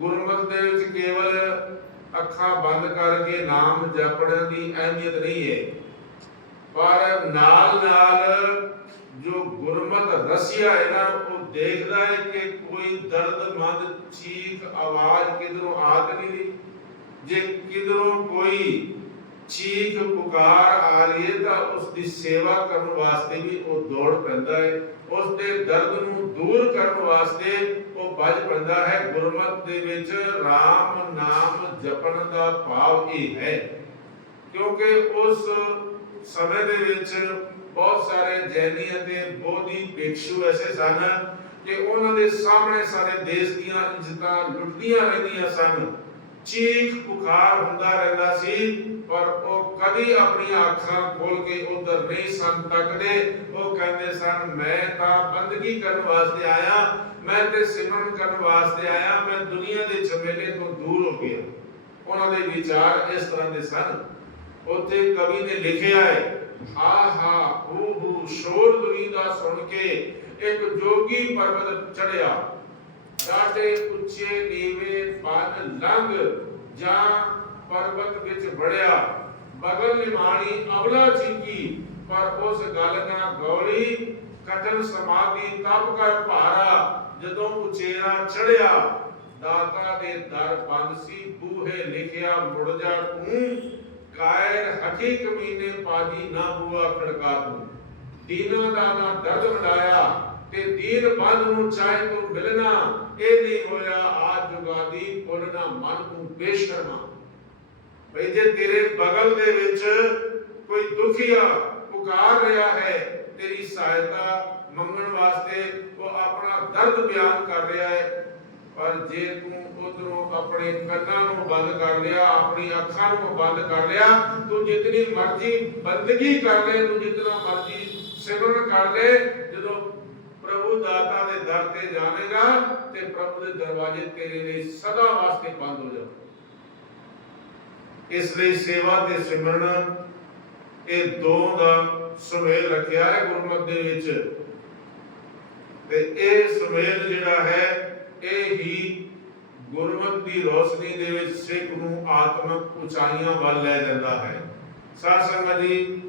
ਗੁਰਮਤਿ ਦੇ ਵਿੱਚ ਕੇਵਲ ਅੱਖਾਂ ਬੰਦ ਕਰਕੇ ਨਾਮ ਜਪਣ ਦੀ ਅਹਿਮੀਅਤ ਨਹੀਂ ਹੈ ਪਰ ਨਾਲ ਨਾਲ ਜੋ ਗੁਰਮਤ ਰਸਿਆ ਹੈ ਨਾ, ਉਹ ਦੇਖਦਾ ਹੈ ਕਿ ਕੋਈ ਦਰਦਮੰਦ ਚੀਖ, ਆਵਾਜ਼ ਕਿਧਰੋਂ ਆ ਤਾਂ ਨਹੀਂ ਜੇ ਕਿਧਰੋਂ ਕੋਈ ਚੀਖ ਪੁਕਾਰ ਆ ਰਹੀ ਹੈ ਤਾਂ ਉਸ ਦੀ ਸੇਵਾ ਕਰਨ ਵਾਸਤੇ ਵੀ ਉਹ ਦੌੜ ਪੈਂਦਾ ਹੈ। ਉਸ ਦੇ ਦਰਦ ਨੂੰ ਦੂਰ ਕਰਨ ਵਾਸਤੇ ਉਹ ਭੱਜ ਪੈਂਦਾ ਹੈ। ਗੁਰਮਤਿ ਦੇ ਵਿੱਚ RAM ਨਾਮ ਜਪਣ ਦਾ ਭਾਵ ਇਹ ਹੈ। ਕਿਉਂਕਿ ਉਸ ਸਮੇਂ ਦੇ ਵਿੱਚ ਬਹੁਤ ਸਾਰੇ ਜੈਨੀ ਅਤੇ ਬੋਧੀ ਭਿਕਸ਼ੂ ਐਸੇ ਸਨ ਕਿ ਉਹਨਾਂ ਦੇ ਸਾਹਮਣੇ ਸਾਰੇ ਦੇਸ਼ ਦੀਆਂ ਇੱਜ਼ਤਾਂ ਲੁੱਟਦੀਆਂ ਰਹਿੰਦੀਆਂ ਸਨ। ਚੀਖ ਪੁਕਾਰ ਹੁੰਦਾ ਰਹਿੰਦਾ ਸੀ। ਪਰ ਉਹ ਕਦੀ ਆਪਣੀਆਂ ਅੱਖਾਂ ਖੋਲ ਕੇ ਉਧਰ ਨਹੀਂ ਸਨ ਤੱਕਦੇ ਉਹ ਕਹਿੰਦੇ ਸਨ, ਮੈਂ ਤਾਂ ਬੰਦਗੀ ਕਰਨ ਵਾਸਤੇ ਆਇਆ, ਮੈਂ ਤੇ ਸਿਮਰਨ ਕਰਨ ਵਾਸਤੇ ਆਇਆ, ਮੈਂ ਦੁਨੀਆ ਦੇ ਝਮੇਲੇ ਤੋਂ ਦੂਰ ਹੋ ਗਿਆ। ਉਹਨਾਂ ਦੇ ਵਿਚਾਰ ਇਸ ਤਰ੍ਹਾਂ ਦੇ ਸਨ। ਉੱਥੇ ਕਵੀ ਨੇ ਲਿਖਿਆ ਹੈ ਹਾ ਹੂ ਹੂ, ਸ਼ੋਰ ਦੁਨੀ ਦਾ ਸੁਣ ਕੇ ਇੱਕ ਜੋਗੀ ਪਰਬਤ ਚੜਿਆ ਡਾਟੇ ਉੱਚੇ ਨੀਵੇਂ ਬਨ ਲੰਘ ਜਾਂ ਪਰਬਤ ਵਿੱਚ ਵੜਿਆ। ਬਗਲ ਨਿਮਾਣੀ ਅਬਲਾ ਚੀਕੀ, ਪਰ ਉਸ ਗੱਲ ਨਾ ਗੌਲੀ ਕਟਨ ਸਮਾਧੀ ਤਪ ਕਰ ਭਾਰਾ, ਜਦੋਂ ਉਚੇਰਾ ਚੜਿਆ। ਦਾਤਾ ਦੇ ਦਰ ਬੰਦ ਸੀ, ਬੂਹੇ ਲਿਖਿਆ, ਮੁੜ ਜਾ ਤੂੰ, ਕਾਇਰ ਹਠੀ ਕਮੀਨੇ ਪਾਜੀ ਨਾ ਬੂਆ ਖੜਕਾ ਤੂੰ ਦੀਨਾਂ ਦਾ ਨਾ ਦਰਦ ਵਡਾਇਆ, ਤੇ ਦੀਨ ਬੰਦ ਨੂੰ ਚਾਹੇ ਤੂੰ ਮਿਲਣਾ, ਇਹ ਨਹੀਂ ਹੋਇਆ, ਆਜ ਜੁਗਾਦੀ ਪੁੱਲਣਾ ਮਨ ਨੂੰ ਬੇਸ਼ਰਮਾ ਭਈ ਜੇ ਤੇਰੇ ਬਗਲ ਦੇ ਵਿੱਚ ਕੋਈ ਦੁਖੀਆ ਪੁਕਾਰ ਰਿਹਾ ਹੈ, ਤੇਰੀ ਸਹਾਇਤਾ ਮੰਗਣ ਵਾਸਤੇ ਉਹ ਆਪਣਾ ਦਰਦ ਬਿਆਨ ਕਰ ਰਿਹਾ ਹੈ। ਪਰ ਜੇ ਤੂੰ ਉਧਰੋਂ ਆਪਣੇ ਕੰਨਾਂ ਨੂੰ ਬੰਦ ਕਰ ਲਿਆ ਆਪਣੀ ਅੱਖਾਂ ਨੂੰ ਬੰਦ ਕਰ ਲਿਆ, ਤੂੰ ਜਿਤਨੀ ਮਰਜ਼ੀ ਬੰਦਗੀ ਕਰ ਲੈ, ਤੂੰ ਜਿਤਨਾ ਮਰਜ਼ੀ ਸਿਮਰਨ ਕਰ ਲੈ, ਜਦੋਂ ਪ੍ਰਭੂ ਦਾਤਾ ਦੇ ਦਰ ਤੇ ਜਾਵੇਗਾ ਤੇ ਪ੍ਰਭੂ ਦੇ ਦਰਵਾਜ਼ੇ ਤੇਰੇ ਲਈ ਸਦਾ ਵਾਸਤੇ ਬੰਦ ਹੋ ਜਾਣਗੇ। ਇਸ ਲਈ ਸੇਵਾ ਤੇ ਸਿਮਰਨ ਇਹ ਦੋ ਦਾ ਸੁਮੇਲ ਰੱਖਿਆ ਹੈ ਗੁਰਮਤਿ ਦੇ ਵਿੱਚ। ਤੇ ਇਹ ਸੁਮੇਲ ਜਿਹੜਾ ਹੈ, ਇਹ ਹੀ ਗੁਰਮਤਿ ਦੀ ਰੋਸ਼ਨੀ ਦੇ ਵਿੱਚ ਸਿੱਖ ਨੂੰ ਆਤਮਿਕ ਉਚਾਈਆਂ ਵੱਲ ਲੈ ਜਾਂਦਾ ਹੈ। ਸਾਧ ਸੰਗਤ ਜੀ,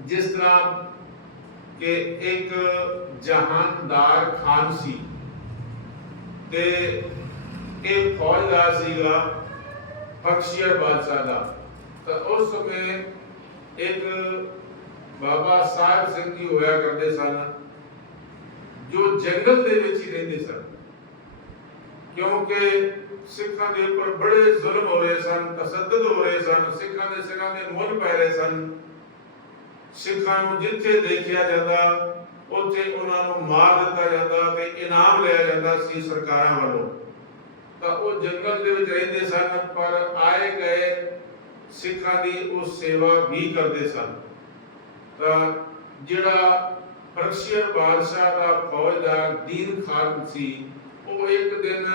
ਜਿਸ ਤਰ੍ਹਾਂ ਕਿ ਇੱਕ ਜਹਾਨਦਾਰ ਖਾਨ ਸੀ, ਤੇ ਇਹ ਫੌਜਦਾਰ ਸੀਗਾ ਬਖਸ਼ੀਅਰ ਬਾਦਸ਼ਾਹ ਦਾ। ਤਾਂ ਉਸ ਸਮੇਂ ਇੱਕ ਬਾਬਾ ਸਾਹਿਬ ਸਿੰਘ ਜੀ ਹੋਇਆ ਕਰਦੇ ਸਨ, ਜੋ ਜੰਗਲ ਦੇ ਵਿੱਚ ਹੀ ਰਹਿੰਦੇ ਸਨ। ਕਿਉਂਕਿ ਸਿੱਖਾਂ ਦੇ ਉੱਪਰ ਬੜੇ ਜ਼ੁਲਮ ਹੋ ਰਹੇ ਸਨ, ਤਸੱਦਦ ਹੋ ਰਹੇ ਸਨ, ਸਿੱਖਾਂ ਦੇ ਸਿਰਾਂ ਦੇ ਮੁੱਲ ਪੈ ਰਹੇ ਸਨ। ਸਿੱਖਾਂ ਨੂੰ ਜਿੱਥੇ ਦੇਖਿਆ ਜਾਂਦਾ, ਉੱਥੇ ਉਹਨਾਂ ਨੂੰ ਮਾਰ ਦਿੱਤਾ ਜਾਂਦਾ ਤੇ ਇਨਾਮ ਲਿਆ ਜਾਂਦਾ ਸੀ ਸਰਕਾਰਾਂ ਵੱਲੋਂ। ਤਾਂ ਉਹ ਜੰਗਲ ਦੇ ਵਿੱਚ ਰਹਿੰਦੇ ਸਨ, ਪਰ ਆਏ ਗਏ ਸਿੱਖਾਂ ਦੀ ਉਹ ਸੇਵਾ ਵੀ ਕਰਦੇ ਸਨ। ਤਾਂ ਜਿਹੜਾ ਪਰਸ਼ੀਅਨ ਬਾਦਸ਼ਾਹ ਦਾ ਫੌਜਦਾਰ ਦੀਨ ਖਾਨ ਸੀ, ਉਹ ਇੱਕ ਦਿਨ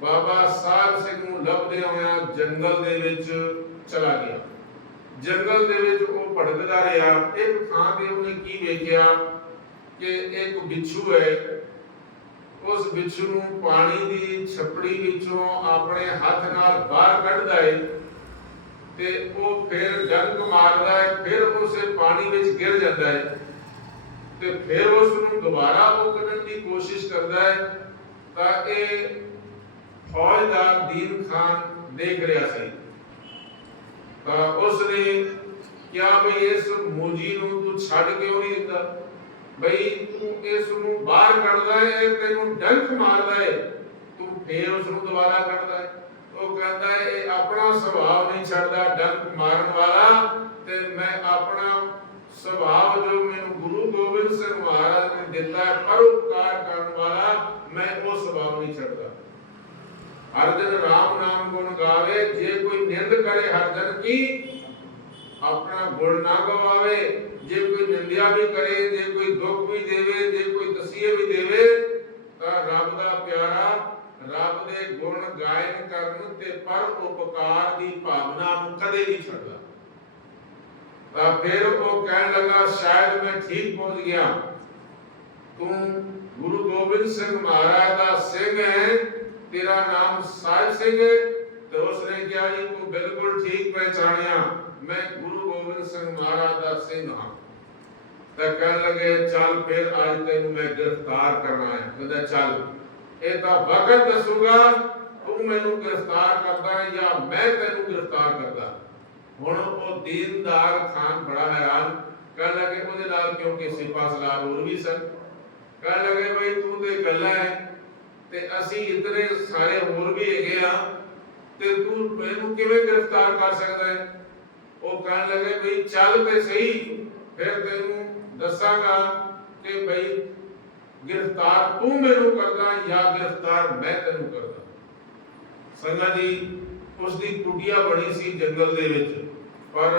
ਬਾਬਾ ਸਾਹਿਬ ਸਿੰਘ ਨੂੰ ਲੱਭਦੇ ਹੋਇਆ ਜੰਗਲ ਦੇ ਵਿੱਚ ਚਲਾ ਗਿਆ। ਜੰਗਲ ਦੇ ਵਿੱਚ ਉਹ ਭਟਕਦਾ ਰਿਹਾ। ਇੱਕ ਥਾਂ ਤੇ ਉਹਨੇ ਕੀ ਵੇਖਿਆ ਕਿ ਇੱਕ ਬਿੱਛੂ ਹੈ ਉਸ ਬਿੱਛੂ ਨੂੰ ਪਾਣੀ ਦੀ ਛਪੜੀ ਵਿੱਚੋਂ ਆਪਣੇ ਹੱਥ ਨਾਲ ਬਾਹਰ ਕੱਢਦਾ ਹੈ ਤੇ ਉਹ ਫਿਰ ਡੰਕ ਮਾਰਦਾ ਹੈ ਫਿਰ ਉਸੇ ਪਾਣੀ ਵਿੱਚ ਗਿਰ ਜਾਂਦਾ ਹੈ ਤੇ ਫਿਰ ਉਸ ਨੂੰ ਦੁਬਾਰਾ ਉਹ ਕੱਢਣ ਦੀ ਕੋਸ਼ਿਸ਼ ਕਰਦਾ ਹੈ ਤਾਂ ਇਹ ਫੌਜਦਾਰ ਦੀਨ ਖਾਨ ਦੇਖ ਰਿਹਾ ਸੀ। ਤਾਂ ਉਸ ਨੇ ਕਿਹਾ ਬਈ ਇਸ ਮੂਜੀ ਨੂੰ ਤੂੰ ਛੱਡ ਕਿਉਂ ਨਹੀਂ ਦਿੰਦਾ ਬਈ ਤੂੰ ਇਸ ਨੂੰ ਬਾਹਰ ਕੱਢਦਾ ਹੈ ਤੈਨੂੰ ਡੰਕ ਮਾਰਦਾ ਹੈ ਤੂੰ ਫੇਰ ਉਸ ਨੂੰ ਦੁਬਾਰਾ ਕੱਢਦਾ ਹੈ ਉਹ ਕਹਿੰਦਾ ਇਹ ਆਪਣਾ ਸੁਭਾਅ ਨਹੀਂ ਛੱਡਦਾ ਡੰਕ ਮਾਰਨ ਵਾਲਾ, ਤੇ ਮੈਂ ਆਪਣਾ ਸੁਭਾਅ ਜੋ ਮੈਨੂੰ ਗੁਰੂ ਗੋਬਿੰਦ ਸਿੰਘ ਮਹਾਰਾਜ ਨੇ ਦਿੱਤਾ ਪਰਉਪਕਾਰ ਕਰਨ ਵਾਲਾ, ਮੈਂ ਉਹ ਸੁਭਾਅ ਨਹੀਂ ਛੱਡਦਾ। ਹਰ ਦਿਨ ਰਾਮ ਨਾਮ ਗੁਣ ਗਾਵੇ, ਜੇ ਕੋਈ ਨਿੰਦ ਕਰੇ ਹਰ ਦਿਨ ਕੀ? ਆਪਣਾ ਗੁਣ ਨਾ ਗਵਾਵੇ। ਜੇ ਕੋਈ ਨਿੰਦਿਆ ਵੀ ਕਰੇ, ਜੇ ਕੋਈ ਦੁੱਖ ਵੀ ਦੇਵੇ, ਜੇ ਕੋਈ ਤਸੀਹੇ ਵੀ ਦੇਵੇ, ਤਾਂ ਰੱਬ ਦਾ ਪਿਆਰਾ, ਰੱਬ ਦੇ ਗੁਣ ਗਾਇਨ ਕਰਨ ਤੇ ਪਰ ਉਪਕਾਰ ਦੀ ਭਾਵਨਾ ਨੂੰ ਕਦੇ ਨਹੀਂ ਛੱਡਦਾ। ਤਾਂ ਫਿਰ ਉਹ ਕਹਿਣ ਲੱਗਾ, ਸ਼ਾਇਦ ਮੈਂ ਠੀਕ ਪਹੁੰਚ ਗਿਆ। ਤੂੰ ਗੁਰੂ ਗੋਬਿੰਦ ਸਿੰਘ ਮਹਾਰਾਜ ਦਾ ਸਿੰਘ ਹੈ, ਤੇਰਾ ਨਾਮ ਸਾਹਿਬ ਸਿੰਘ ਹੈ। ਤੇ ਉਸਨੇ ਕਿਹਾ, ਜੀ, ਤੂੰ ਬਿਲਕੁਲ ਠੀਕ ਪਹਿਚਾਣਿਆ। ਮੈਂ ਗੁਰੂ ਗੋਬਿੰਦ ਸਿੰਘ ਮਹਾਰਾਜ ਦਾ ਸਿੰਘ ਹਾਂ। ਤਾਂ ਕਹਿਣ ਲੱਗੇ, ਚੱਲ ਫਿਰ ਅੱਜ ਤੈਨੂੰ ਮੈਂ ਗ੍ਰਿਫਤਾਰ ਕਰਨਾ ਹੈ। ਕਹਿੰਦਾ, ਚੱਲ। ਇਹ ਤਾਂ ਵਕਤ ਦੱਸੂਗਾ, ਤੂੰ ਮੈਨੂੰ ਗ੍ਰਿਫਤਾਰ ਕਰਦਾ ਹੈ ਜਾਂ ਮੈਂ ਤੈਨੂੰ ਗ੍ਰਿਫਤਾਰ ਕਰਦਾ ਹੁਣ ਉਹ ਦੀਨਦਾਰ ਖਾਨ ਬੜਾ ਹੈਰਾਨ। ਕਹਿਣ ਲੱਗੇ, ਉਹਦੇ ਨਾਲ ਕਿਉਂਕਿ ਸਿਪਾ ਸਲਾਰ ਹੋਰ ਵੀ ਸਨ? ਕਹਿਣ ਲੱਗੇ, ਬਈ ਤੂੰ ਤੇ ਗੱਲਾਂ ਹੈ ਤੇ ਅਸੀਂ ਇਤਨੇ ਸਾਰੇ ਹੋਰ ਵੀ ਹੈਗੇ ਆ ਤੇ ਤੂੰ ਮੈਨੂੰ ਕਿਵੇਂ ਗ੍ਰਿਫਤਾਰ ਕਰ ਸਕਦਾ ਹੈ? ਉਹ ਕਹਿਣ ਲੱਗੇ ਬਈ ਚੱਲ ਤੇ ਸਹੀ, ਫਿਰ ਤੈਨੂੰ ਦੱਸਾਂਗਾ ਕਿ ਬਈ ਗ੍ਰਿਫਤਾਰ ਤੂੰ ਮੈਨੂੰ ਕਰਦਾ ਜਾਂ ਗ੍ਰਿਫਤਾਰ ਮੈਂ ਤੈਨੂੰ ਕਰਦਾ। ਸੰਗਤ ਜੀ ਉਸ ਦੀ ਕੁਟਿਆ ਬਣੀ ਸੀ ਜੰਗਲ ਦੇ ਵਿੱਚ, ਪਰ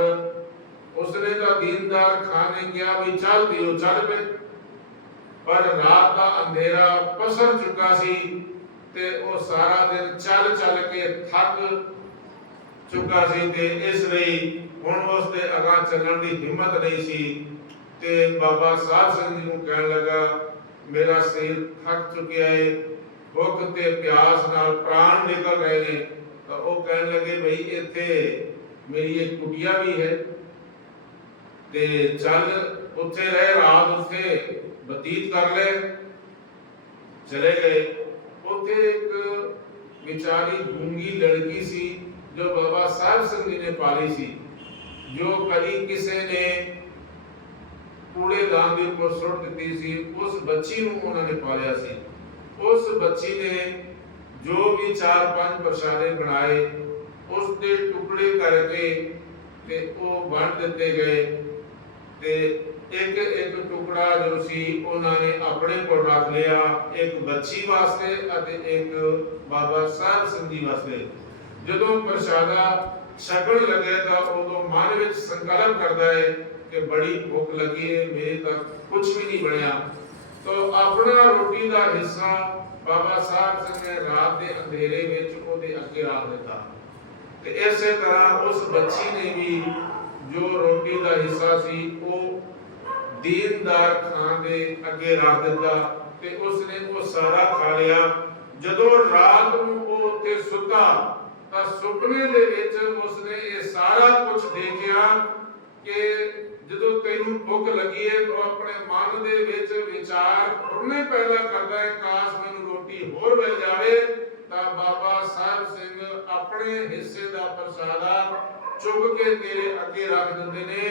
ਉਸਨੇ ਤਾਂ ਦੀਨਦਾਰ ਖਾਨ ਨੇ ਕਿਹਾ ਵੀ ਚੱਲ ਦਿਓ, ਚੱਲ ਪਏ। ਪਰ ਰਾਤ ਦਾ ਅੰਧੇਰਾ ਪਸਰ ਚੁੱਕਾ ਸੀ ਤੇ ਉਹ ਸਾਰਾ ਦਿਨ ਚੱਲ ਚੱਲ ਕੇ ਥੱਕ ਚੁੱਕਾ ਸੀ ਤੇ ਇਸ ਲਈ ਹੁਣ ਉਸ ਦੇ ਅਗਾਂਹ ਚੱਲਣ ਦੀ ਹਿੰਮਤ ਨਹੀਂ ਸੀ ਤੇ ਬਾਬਾ ਸਾਹਿਬ ਸਿੰਘ ਜੀ ਨੂੰ ਕਹਿਣ ਲੱਗਾ, ਮੇਰਾ ਸਰੀਰ ਥੱਕ ਚੁੱਕਿਆ ਹੈ ਭੁੱਖ ਤੇ ਪਿਆਸ ਨਾਲ ਪ੍ਰਾਣ ਨਿਕਲ ਰਹੇ ਨੇ। ਤਾਂ ਉਹ ਕਹਿਣ ਲੱਗੇ, ਬਈ ਇੱਥੇ ਮੇਰੀ ਇੱਕ ਕੁਟਿਆ ਵੀ ਹੈ ਤੇ ਚੱਲ ਉੱਥੇ ਰਹਿ, ਰਾਤ ਉੱਥੇ ਬਤੀਤ ਕਰ ਲੈ। ਚਲੇ ਗਏ। ਉੱਥੇ ਇੱਕ ਵਿਚਾਰੀ ਗੂੰਗੀ ਲੜਕੀ ਸੀ ਜੋ ਬਾਬਾ ਸਾਹਿਬ ਸਿੰਘ ਜੀ ਨੇ ਪਾਲੀ ਸੀ। ਜੋ ਕਦੀ ਕਿਸੇ ਨੇ ਕੂੜੇਦਾਨ ਦੇ ਉੱਪਰ ਸੁੱਟ ਦਿੱਤੀ ਸੀ, ਉਸ ਬੱਚੀ ਨੂੰ ਉਹਨਾਂ ਨੇ ਪਾਲਿਆ ਸੀ। ਉਸ ਬੱਚੀ ਨੇ ਜੋ ਵੀ ਚਾਰ ਪੰਜ ਪ੍ਰਸ਼ਾਦੇ ਬਣਾਏ, ਉਸ ਦੇ ਟੁਕੜੇ ਕਰਕੇ ਤੇ ਉਹ ਵੰਡ ਦਿੱਤੇ ਗਏ ਤੇ ਇੱਕ ਇੱਕ ਟੁਕੜਾ ਜੋ ਸੀ, ਉਹਨਾਂ ਨੇ ਆਪਣੇ ਕੋਲ ਰੱਖ ਲਿਆ, ਇੱਕ ਬੱਚੀ ਵਾਸਤੇ ਅਤੇ ਇੱਕ ਬਾਬਾ ਸਾਹਿਬ ਸਿੰਘ ਜੀ ਵਾਸਤੇ। ਜਦੋਂ ਪ੍ਰਸ਼ਾਦਾ ਛਕਣ ਲੱਗੇ ਤਾਂ ਉਦੋਂ ਮਨ ਵਿੱਚ ਸੰਕਲਪ ਕਰਦਾ ਹੈ ਕਿ ਬੜੀ ਭੁੱਖ ਲੱਗੀ ਹੈ ਮੇਰੇ ਤਾਂ ਕੁਝ ਵੀ ਨਹੀਂ ਬਣਿਆ। ਤਾਂ ਆਪਣਾ ਰੋਟੀ ਦਾ ਹਿੱਸਾ ਬਾਬਾ ਸਾਹਿਬ ਸਿੰਘ ਨੇ ਰਾਤ ਦੇ ਅੰਧੇਰੇ ਵਿੱਚ ਉਹਦੇ ਅੱਗੇ ਰੱਖ ਦਿੱਤਾ। ਤੇ ਇਸੇ ਤਰ੍ਹਾਂ ਉਸ ਬੱਚੀ ਨੇ ਵੀ ਜੋ ਰੋਟੀ ਦਾ ਹਿੱਸਾ ਸੀ, ਉਹ ਦੀਨਦਾਰ ਖਾਨ ਦੇ ਅੱਗੇ ਰੱਖ ਦਿੱਤਾ ਤੇ ਉਸਨੇ ਉਹ ਸਾਰਾ ਖਾ ਲਿਆ। ਜਦੋਂ ਰਾਤ ਨੂੰ ਉਹ ਉੱਥੇ ਸੁੱਤਾ ਤਾਂ ਸੁਪਨੇ ਦੇ ਵਿੱਚ ਉਸਨੇ ਇਹ ਸਾਰਾ ਕੁਝ ਦੇਖਿਆ ਕਿ ਜਦੋਂ ਤੈਨੂੰ ਭੁੱਖ ਲੱਗੀ ਹੈ ਤੂੰ ਆਪਣੇ ਮਨ ਦੇ ਵਿੱਚ ਵਿਚਾਰ ਉਹਨੇ ਪੈਦਾ ਕਰਦਾ ਹੈ ਕਾਸ਼ ਮੈਨੂੰ ਰੋਟੀ ਹੋਰ ਮਿਲ ਜਾਵੇ, ਤਾਂ ਬਾਬਾ ਸਾਹਿਬ ਸਿੰਘ ਆਪਣੇ ਹਿੱਸੇ ਦਾ ਪ੍ਰਸਾਦਾ ਚੁੱਕ ਕੇ ਤੇਰੇ ਅੱਗੇ ਰੱਖ ਦਿੰਦੇ ਨੇ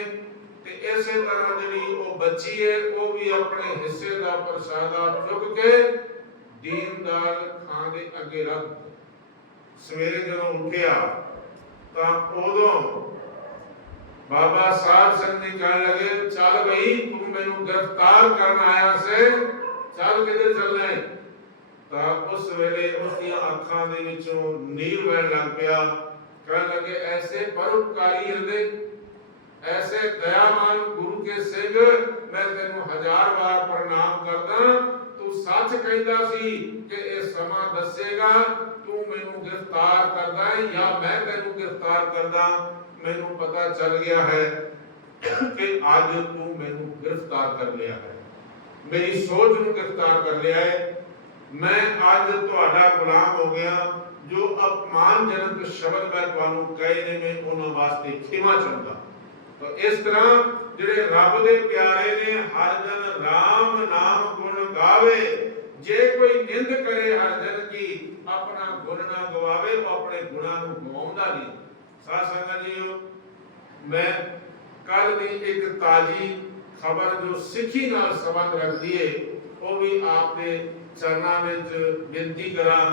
ਤੇ ਇਸੇ ਤਰ੍ਹਾਂ ਜਿਹੜੀ ਉਹ ਬੱਚੀ ਹੈ ਉਹ ਵੀ ਆਪਣੇ ਹਿੱਸੇ ਦਾ ਪ੍ਰਸਾਦਾ ਚੁੱਕ ਕੇ ਦੀਨਦਾਰ ਖਾਨ ਦੇ ਅੱਗੇ ਰੱਖ ਸਵੇਰੇ ਜਦੋਂ ਉੱਠਿਆ ਤਾਂ ਉਦੋਂ ਬਾਬਾ ਸਾਹਿਬ ਸਿੰਘ ਨੇ ਕਹਿਣ ਲੱਗੇ, ਚੱਲ ਬਈ, ਤੂੰ ਮੈਨੂੰ ਗ੍ਰਿਫਤਾਰ ਕਰਨ ਆਇਆ ਸੇ, ਚੱਲ ਕਿੱਧਰ ਚੱਲਣਾ ਹੈ? ਤਾਂ ਉਸ ਵੇਲੇ ਉਸ ਦੀਆਂ ਅੱਖਾਂ ਦੇ ਵਿੱਚੋਂ ਨੀਰ ਵਹਿਣ ਲੱਗ ਪਿਆ। ਕਹਿਣ ਲੱਗੇ, ਐਸੇ ਪਰਉਪਕਾਰੀ ਹਿਰਦੇ ਐਸੇ ਦਇਆਵਾਨ ਗੁਰੂ ਕੇ ਸਿੰਘ, ਮੈਂ ਤੈਨੂੰ ਹਜ਼ਾਰ ਵਾਰ ਪ੍ਰਣਾਮ ਕਰਦਾ ਸੱਚ ਕਹਿੰਦਾ ਸੀ ਕਿ ਇਹ ਸਮਾਂ ਦੱਸੇਗਾ ਤੂੰ ਮੈਨੂੰ ਗ੍ਰਿਫਤਾਰ ਕਰਦਾ ਹੈ ਜਾਂ ਮੈਂ ਤੈਨੂੰ ਗ੍ਰਿਫਤਾਰ ਕਰਦਾ ਮੈਨੂੰ ਪਤਾ ਚੱਲ ਗਿਆ ਹੈ ਕਿ ਅੱਜ ਤੂੰ ਮੈਨੂੰ ਗ੍ਰਿਫਤਾਰ ਕਰ ਲਿਆ ਹੈ ਮੇਰੀ ਸੋਚ ਨੂੰ ਗ੍ਰਿਫਤਾਰ ਕਰ ਲਿਆ ਹੈ ਮੈਂ ਅੱਜ ਤੁਹਾਡਾ ਗੁਲਾਮ ਹੋ ਗਿਆ ਜੋ ਅਪਮਾਨਜਨਕ ਸ਼ਬਦ ਮੈਂ ਤੁਹਾਨੂੰ ਕਹੇ ਨੇ ਮੈਂ ਉਹਨਾਂ ਵਾਸਤੇ ਖਿਮਾ ਚਾਹੁੰਦਾ ਤਾਂ ਇਸ ਤਰ੍ਹਾਂ ਜਿਹੜੇ ਰੱਬ ਦੇ ਪਿਆਰੇ ਨੇ, ਹਰ ਜਨ RAM ਨਾਮ ਗੁਣ ਗਾਵੇ। ਜੇ ਕੋਈ ਨਿੰਦ ਕਰੇ ਹਰ ਜਨ ਕੀ, ਆਪਣਾ ਗੁਣ ਨਾ ਗਵਾਵੇ, ਉਹ ਆਪਣੇ ਗੁਣਾਂ ਨੂੰ ਗਵਾਉਂਦਾ ਨਹੀਂ ਸਾਧ ਸੰਗਤ ਜੀਓ, ਮੈਂ ਕੱਲ ਦੀ ਇੱਕ ਤਾਜੀ ਖਬਰ ਜੋ ਸਿੱਖੀ ਨਾਲ ਸੰਬੰਧ ਰੱਖਦੀ ਏ, ਉਹ ਵੀ ਆਪ ਦੇ ਚਰਨਾਂ ਵਿੱਚ ਬੇਨਤੀ ਕਰਾਂ।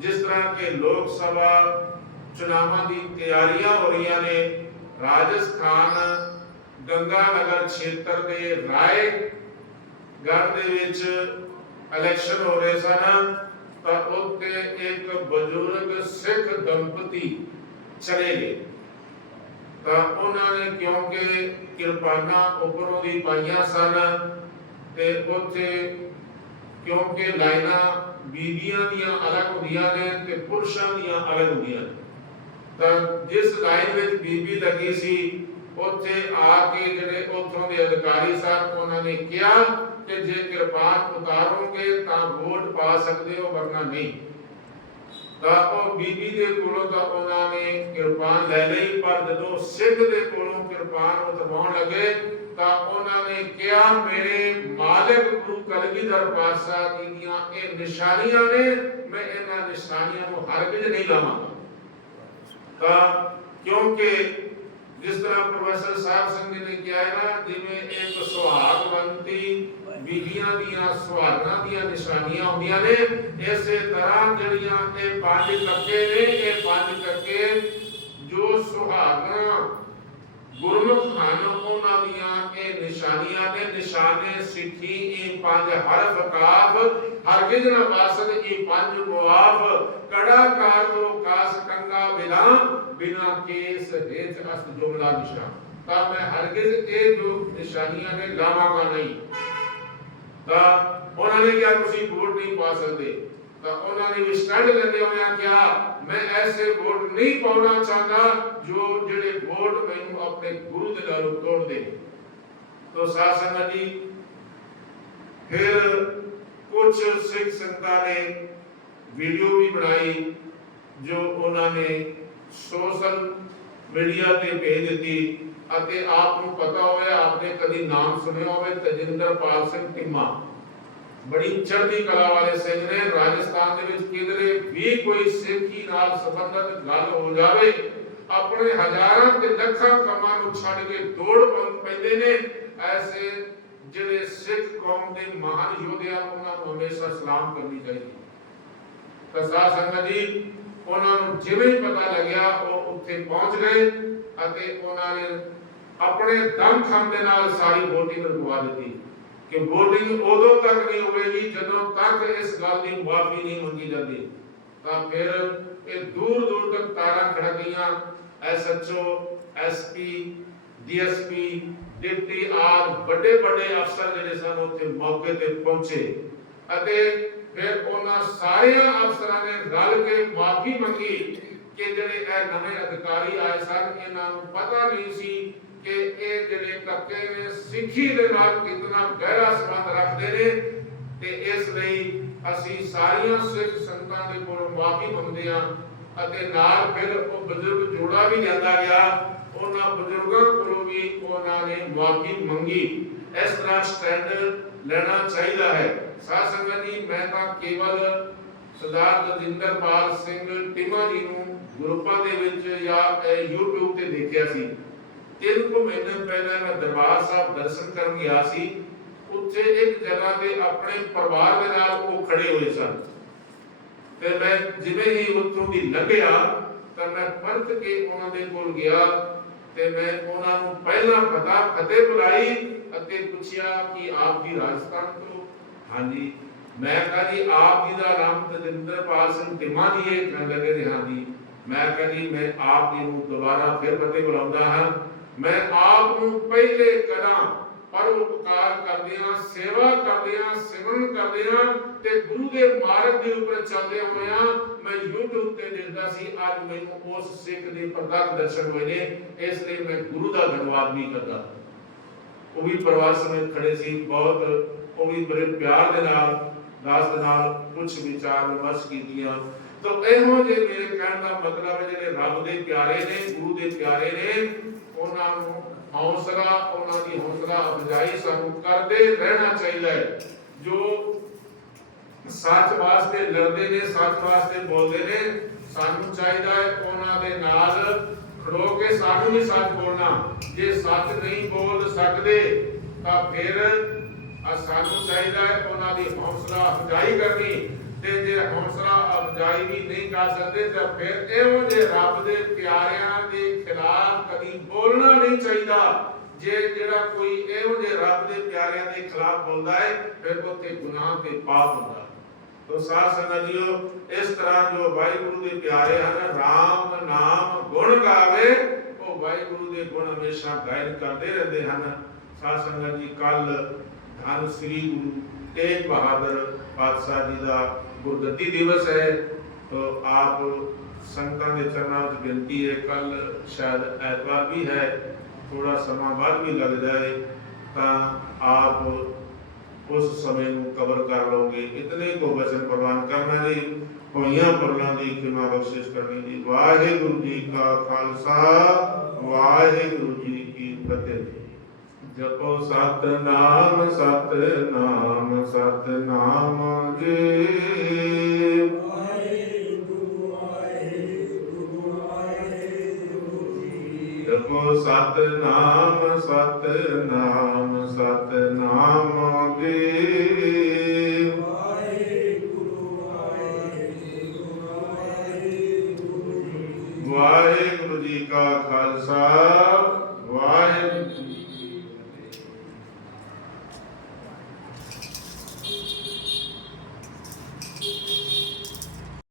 ਜਿਸ ਤਰ੍ਹਾਂ ਕਿ ਲੋਕ ਸਭਾ ਚੁਣਾਵਾਂ ਦੀ ਤਿਆਰੀਆਂ ਹੋ ਰਹੀਆਂ ਨੇ ਰਾਜਸਥਾਨ ਗੰਗਾ ਨਗਰ ਖੇਤਰ ਦੇ ਰਾਏ ਗੜ ਦੇ ਵਿੱਚ ਇਲੈਕਸ਼ਨ ਹੋ ਰਹੇ ਸਨ, ਤਾਂ ਉੱਥੇ ਇੱਕ ਬਜ਼ੁਰਗ ਸਿੱਖ ਦੰਪਤੀ ਚਲੇ ਗਏ। ਤਾਂ ਉਹਨਾਂ ਨੇ ਕਿਉਂਕਿ ਕਿਰਪਾਨਾਂ ਉੱਪਰੋਂ ਦੀ ਪਾਈਆਂ ਸਨ ਤੇ ਉੱਥੇ ਕਿਉਂਕਿ ਲਾਈਨਾਂ ਬੀਬੀਆਂ ਦੀਆਂ ਅਲੱਗ ਹੁੰਦੀਆਂ ਨੇ ਤੇ ਪੁਰਸ਼ਾਂ ਦੀਆਂ ਅਲੱਗ ਹੁੰਦੀਆਂ ਨੇ। ਤਾਂ ਜਿਸ ਲਾਈਨ ਵਿੱਚ ਬੀਬੀ ਲੱਗੀ ਸੀ, ਉੱਥੇ ਆ ਕੇ ਜਿਹੜੇ ਉੱਥੋਂ ਦੇ ਅਧਿਕਾਰੀ ਸਾਹਿਬ, ਉਹਨਾਂ ਨੇ ਕਿਹਾ ਕਿ ਜੇ ਕਿਰਪਾਨ ਉਤਾਰੋਗੇ ਤਾਂ ਵੋਟ ਪਾ ਸਕਦੇ ਹੋ, ਵਰਨਾ ਨਹੀਂ। ਤਾਂ ਉਹ ਬੀਬੀ ਦੇ ਕੋਲੋਂ ਤਾਂ ਉਹਨਾਂ ਨੇ ਕਿਰਪਾਨ ਲੈ ਲਈ, ਪਰ ਜਦੋਂ ਸਿੱਖ ਦੇ ਕੋਲੋਂ ਕਿਰਪਾਨ ਉਤਵਾਉਣ ਲੱਗੇ, ਤਾਂ ਉਹਨਾਂ ਨੇ ਕਿਹਾ, ਮੇਰੇ ਮਾਲਕ ਗੁਰੂ ਕਲਗੀਧਰ ਪਾਤਸ਼ਾਹ ਜੀ ਦੀਆਂ ਇਹ ਨਿਸ਼ਾਨੀਆਂ ਨੇ, ਮੈਂ ਇਹਨਾਂ ਨਿਸ਼ਾਨੀਆਂ ਨੂੰ ਹਰਗਿਜ਼ ਨਹੀਂ ਲਾਵਾਂਗਾ। ਤਾਂ ਕਿਉਂਕਿ ਜਿਸ ਤਰ੍ਹਾਂ ਪ੍ਰੋਫੈਸਰ ਸਾਹਿਬ ਸਿੰਘ ਜੀ ਨੇ ਕਿਹਾ ਹੈ ਨਾ, ਜਿਵੇਂ ਇੱਕ ਸੁਹਾਗਵੰਤੀ ਬੀਬੀਆਂ ਦੀਆਂ ਸੁਹਾਗਣਾ ਦੀਆਂ ਨਿਸ਼ਾਨੀਆਂ ਹੁੰਦੀਆਂ ਨੇ, ਇਸੇ ਤਰ੍ਹਾਂ ਜਿਹੜੀਆਂ ਇਹ ਪੰਜ ਕੱਕੇ ਨੇ, ਇਹ ਪੰਜ ਕੱਕੇ ਜੋ ਸੁਹਾਗਣਾ ਗੁਰਮੁਖ ਹਨ, ਉਹਨਾਂ ਦੀਆਂ ਇਹ ਨਿਸ਼ਾਨੀਆਂ ਨੇ, ਨਿਸ਼ਾਨੇ ਸਿੱਖੀ, ਇਹ ਪੰਜ ਹਰਫ ਕਾਫ ਹਰਗਿਜ਼ ਨਾ ਬਾਸਦ ਇਹ ਪੰਜ ਮੁਆਫ ਕੜਾ ਕਾਰ ਤੋਂ ਕਾਸ ਕੰਗਾ ਬਿਨਾ ਬਿਨਾ ਕੇਸ ਹੇਚ ਅਸਤ ਜੁਮਲਾ ਨਿਸ਼ਾਨ ਤਾਂ ਮੈਂ ਹਰਗਿਜ਼ ਇਹ ਜੋ ਨਿਸ਼ਾਨੀਆਂ ਨੇ ਲਾਵਾਂਗਾ ਨਹੀਂ ਤਾਂ ਉਹਨਾਂ ਨੇ ਕਿਹਾ ਤੁਸੀਂ ਵੋਟ ਨਹੀਂ ਪਾ ਸਕਦੇ ਤਾਂ ਉਹਨਾਂ ਨੇ ਵੀ ਸਟੈਂਡ ਲੈਂਦੇ ਹੋਇਆ ਕਿਹਾ ਮੈਂ ਐਸੇ ਵੋਟ ਨਹੀਂ ਪਾਉਣਾ ਚਾਹੁੰਦਾ ਜੋ ਜਿਹੜੇ ਵੋਟ ਮੈਨੂੰ ਆਪਣੇ ਗੁਰੂ ਦੇ ਨਾਲ ਤੋੜ ਦੇ ਤੋ ਸਾਧ ਸੰਗਤ ਜੀ ਫਿਰ ਕੁਝ ਸਿੱਖ ਸੰਗਤਾਂ ਨੇ ਵੀਡੀਓ ਵੀ ਬਣਾਈ, ਜੋ ਉਹਨਾਂ ਨੇ ਸੋਸ਼ਲ ਮੀਡੀਆ ਤੇ ਭੇਜ ਦਿੱਤੀ ਅਤੇ ਆਪ ਨੂੰ ਪਤਾ ਹੋਵੇ ਆਪਨੇ ਕਦੀ ਨਾਮ ਸੁਣਿਆ ਹੋਵੇ ਤਜਿੰਦਰਪਾਲ ਸਿੰਘ ਟਿੰਮਾ ਬੜੀ ਚੜ੍ਹਦੀ ਕਲਾ ਵਾਲੇ ਸਿੰਘ ਨੇ, ਰਾਜਸਥਾਨ ਦੇ ਵਿੱਚ ਕਿਧਰੇ ਵੀ ਕੋਈ ਸਿੱਖੀ ਨਾਲ ਸੰਬੰਧਿਤ ਗੱਲ ਹੋ ਜਾਵੇ, ਆਪਣੇ ਹਜ਼ਾਰਾਂ ਤੇ ਲੱਖਾਂ ਕੰਮਾਂ ਨੂੰ ਛੱਡ ਕੇ ਦੌੜ ਪੈਂਦੇ ਨੇ, ਐਸੇ ਜਿਹੜੇ ਸਿੱਖ ਕੌਮ ਦੇ ਮਹਾਨ ਯੋਧੇ ਆ, ਉਹਨਾਂ ਨੂੰ ਹਮੇਸ਼ਾ ਸਲਾਮ ਕਰਨੀ ਚਾਹੀਦੀ ਤਾਂ ਸਾਧ ਸੰਗਤ ਜੀ, ਉਹਨਾਂ ਨੂੰ ਜਿਵੇਂ ਹੀ ਪਤਾ ਲੱਗਿਆ, ਉਹ ਉੱਥੇ ਪਹੁੰਚ ਗਏ ਅਤੇ ਉਹਨਾਂ ਨੇ ਆਪਣੇ ਦਮ ਖਮ ਦੇ ਨਾਲ ਸਾਰੀ VOTING ਰੁਕਵਾ ਦਿੱਤੀ ਕਿ VOTING ਉਦੋਂ ਤੱਕ ਨਹੀਂ ਹੋਵੇਗੀ ਜਦੋਂ ਤੱਕ ਇਸ ਗੱਲ ਦੀ ਮੁਆਫੀ ਨਹੀਂ ਮੰਗੀ ਜਾਂਦੀ। ਤਾਂ ਫਿਰ ਇਹ ਦੂਰ ਦੂਰ ਤੱਕ ਤਾਰਾਂ ਖੜਕ ਗਈਆਂ ਐਸਐਚਓ, ਐਸਪੀ, ਡੀਐਸਪੀ ਡਿਪਟੀ ਆਰ ਵੱਡੇ ਵੱਡੇ ਅਫਸਰ ਜਿਹੜੇ ਸਨ ਉੱਥੇ ਮੌਕੇ ਤੇ ਪਹੁੰਚੇ ਅਤੇ ਫਿਰ ਉਹਨਾਂ ਸਾਰਿਆਂ ਅਫਸਰਾਂ ਨੇ ਰਲ ਕੇ ਮਾਫੀ ਮੰਗੀ ਕਿ ਜਿਹੜੇ ਇਹ ਨਵੇਂ ਅਧਿਕਾਰੀ ਆਏ ਸਨ, ਇਹਨਾਂ ਨੂੰ ਪਤਾ ਨਹੀਂ ਸੀ ਕਿ ਇਹ ਜਿਹੜੇ ਕੱਕੇ ਨੇ, ਸਿੱਖੀ ਦੇ ਨਾਲ ਕਿੰਨਾ ਗਹਿਰਾ ਸੰਬੰਧ ਰੱਖਦੇ ਨੇ ਤੇ ਇਸ ਲਈ ਅਸੀਂ ਸਾਰੀਆਂ ਸਿੱਖ ਸੰਗਤਾਂ ਦੇ ਕੋਲ ਮਾਫੀ ਮੰਗਦੇ ਹਾਂ ਅਤੇ ਨਾਲ ਫਿਰ ਉਹ ਬਜ਼ੁਰਗ ਜੋੜਾ ਵੀ ਜਾਂਦਾ ਗਿਆ ਉਹਨਾਂ ਬਜ਼ੁਰਗਾਂ ਕੋਲੋਂ ਵੀ ਉਹਨਾਂ ਨੇ ਮਾਫੀ ਮੰਗੀ। ਇਸ ਤਰ੍ਹਾਂ ਸਟੈਂਡ ਲੈਣਾ ਚਾਹੀਦਾ ਹੈ। ਸਾਧ ਸੰਗਤ ਜੀ, ਮੈਂ ਤਾਂ ਕੇਵਲ ਸਰਦਾਰ ਦਜਿੰਦਰਪਾਲ ਸਿੰਘ ਟਿਮਾ ਜੀ ਨੂੰ ਗਰੁੱਪਾਂ ਦੇ ਵਿੱਚ ਜਾਂ YouTube ਤੇ ਦੇਖਿਆ ਸੀ। ਤਿੰਨ ਕੁ ਮਹੀਨੇ ਪਹਿਲਾਂ ਮੈਂ ਦਰਬਾਰ ਸਾਹਿਬ ਦਰਸ਼ਨ ਕਰਨ ਗਿਆ ਸੀ। ਉੱਥੇ ਇੱਕ ਜਗ੍ਹਾ ਤੇ ਆਪਣੇ ਪਰਿਵਾਰ ਦੇ ਨਾਲ ਉਹ ਖੜੇ ਹੋਏ ਸਨ। ਤੇ ਮੈਂ ਜਿਵੇਂ ਹੀ ਉੱਥੋਂ ਦੀ ਲੰਘਿਆ, ਤਾਂ ਮੈਂ ਪਰਤ ਕੇ ਉਹਨਾਂ ਦੇ ਕੋਲ ਗਿਆ। ਤੇ ਮੈਂ ਉਹਨਾਂ ਨੂੰ ਪਹਿਲਾਂ ਪਤਾ ਫਤਿਹ ਬੁਲਾਈ ਅਤੇ ਪੁੱਛਿਆ ਕਿ ਆਪ ਜੀ ਰਾਜਸਥਾਨ ਤੋਂ। ਹਾਂਜੀ, ਮੈਂ ਕਹਾ ਜੀ, ਆਪ ਜੀ ਦਾ ਨਾਮ ਤਜਿੰਦਰਪਾਲ ਸਿੰਘ ਟਿਮਾ ਜੀ ਹੈ ਕਹਿੰਦੇ ਲੱਗੇ ਜੀ ਮੈਂ ਕਹਾ ਜੀ, ਮੈਂ ਆਪ ਜੀ ਨੂੰ ਦੁਬਾਰਾ ਫਿਰ ਫਤਿਹ ਬੁਲਾਉਂਦਾ ਹਾਂ। ਮੈਂ ਆਪ ਨੂੰ ਪਹਿਲੇ ਕਰਾਂ ਪਰ ਉਪਕਾਰ ਕਰਦੇ ਹਾਂ ਸੇਵਾ ਕਰਦੇ ਹਾਂ ਸਿਮਰਨ ਕਰਦੇ ਹਾਂ ਤੇ ਗੁਰੂ ਦੇ ਮਾਰਗ ਦੇ ਉੱਪਰ ਚੱਲਦੇ ਹੋਏ ਹਾਂ ਮੈਂ YouTube ਤੇ ਦੇਖਦਾ ਸੀ, ਅੱਜ ਮੈਨੂੰ ਉਸ ਸਿੱਖ ਦੇ ਪ੍ਰਤੱਖ ਦਰਸ਼ਨ ਹੋਏ ਨੇ, ਇਸ ਲਈ ਮੈਂ ਗੁਰੂ ਦਾ ਧੰਨਵਾਦ ਵੀ ਕਰਦਾ। ਉਹ ਵੀ ਪਰਿਵਾਰ ਸਮੇਤ ਖੜੇ ਸੀ, ਬਹੁਤ, ਉਹ ਵੀ ਬੜੇ ਪਿਆਰ ਦੇ ਨਾਲ, ਦਾਸ ਦੇ ਨਾਲ ਕੁਝ ਵਿਚਾਰ ਵਿਮਰਸ਼ ਕੀਤੀਆਂ। ਤਾਂ ਇਹੋ ਜਿਹੇ ਮੇਰੇ ਕਹਿਣ ਦਾ ਮਤਲਬ ਜਿਹੜੇ ਰੱਬ ਦੇ ਪਿਆਰੇ ਨੇ, ਗੁਰੂ ਦੇ ਪਿਆਰੇ ਨੇ, ਉਹਨਾਂ ਨੂੰ ਹੌਸਲਾ, ਉਹਨਾਂ ਦੀ ਹੌਸਲਾ ਅਫਜ਼ਾਈ ਸਾਨੂੰ ਕਰਦੇ ਰਹਿਣਾ ਚਾਹੀਦਾ ਹੈ। ਜੋ ਸੱਚ ਵਾਸਤੇ ਲੜਦੇ ਨੇ, ਸੱਚ ਵਾਸਤੇ ਬੋਲਦੇ ਨੇ, ਸਾਨੂੰ ਚਾਹੀਦਾ ਹੈ ਉਹਨਾਂ ਦੇ ਨਾਲ ਖੜੋ ਕੇ ਸਾਨੂੰ ਵੀ ਸੱਚ ਬੋਲਣਾ। ਜੇ ਸੱਚ ਨਹੀਂ ਬੋਲ ਸਕਦੇ, ਤਾਂ ਫਿਰ ਸਾਨੂੰ ਚਾਹੀਦਾ ਹੈ ਉਹਨਾਂ ਦੀ ਹੌਸਲਾ ਅਫਜ਼ਾਈ ਕਰਨੀ। ਤੇ ਜੇ ਹੌਸਲਾ ਅਫਜ਼ਾਈ ਵੀ ਨਹੀਂ ਕਰ ਸਕਦੇ, ਤਾਂ ਫਿਰ ਇਹੋ ਜਿਹੇ ਰੱਬ ਦੇ ਪਿਆਰਿਆਂ ਦੇ ਖਿਲਾਫ ਕਦੀ ਬੋਲਣਾ ਨਹੀਂ ਚਾਹੀਦਾ। ਜੇ ਜਿਹੜਾ ਕੋਈ ਇਹੋ ਜਿਹੇ ਰੱਬ ਦੇ ਪਿਆਰਿਆਂ ਦੇ ਖਿਲਾਫ ਬੋਲਦਾ ਹੈ, ਫਿਰ ਉੱਥੇ ਗੁਨਾਹ ਤੇ ਪਾਪ ਹੁੰਦਾ। ਹੈ ਤੋ ਸਾਧ ਸੰਗਤ ਜੀਓ, ਇਸ ਤਰ੍ਹਾਂ ਜੋ ਵਾਹਿਗੁਰੂ ਦੇ ਪਿਆਰੇ ਹਨ RAM ਨਾਮ ਗੁਣ ਗਾਵੇ, ਉਹ ਵਾਹਿਗੁਰੂ ਦੇ ਗੁਣ ਹਮੇਸ਼ਾ ਗਾਇਨ ਕਰਦੇ ਰਹਿੰਦੇ ਹਨ। ਸਾਧ ਸੰਗਤ ਜੀ ਕੱਲ ਧੰਨ ਸ੍ਰੀ ਗੁਰੂ ਤੇਗ ਬਹਾਦਰ ਪਾਤਸ਼ਾਹ ਜੀ ਦਾ ਗੁਰਗੱਦੀ ਦਿਵਸ ਹੈ। ਤੋ ਆਪ ਸੰਗਤਾਂ ਦੇ ਚਰਨਾਂ ਵਿੱਚ ਬੇਨਤੀ ਹੈ। ਕੱਲ ਸ਼ਾਇਦ ਐਤਵਾਰ ਵੀ ਹੈ। ਥੋੜਾ ਸਮਾਂ ਬਾਅਦ ਵੀ ਲੱਗ ਜਾਏ, ਤਾਂ ਆਪ ਉਸ ਸਮੇਂ ਨੂੰ ਕਵਰ ਕਰ ਲਓਗੇ। ਇਤਨੇ ਕੋ ਬਚਨ ਪ੍ਰਵਾਨ ਕਰਨਾ ਜੀ। ਹੋਈਆਂ ਪਰਲਾਂ ਦੀ ਕਿਰਪਾ ਬਖਸ਼ਿਸ਼ ਕਰਨੀ ਜੀ। ਵਾਹਿਗੁਰੂ ਜੀ ਕਾ ਖਾਲਸਾ, ਵਾਹਿਗੁਰੂ ਜੀ ਕੀ ਫਤਿਹ। ਜਪੋ ਸਤਨਾਮ ਸਤਨਾਮ ਸਤਨਾਮ ਜੀ। ਜਪੋ ਸਤਨਾਮ ਸਤਨਾਮ ਸਤਨਾਮ ਜੀ।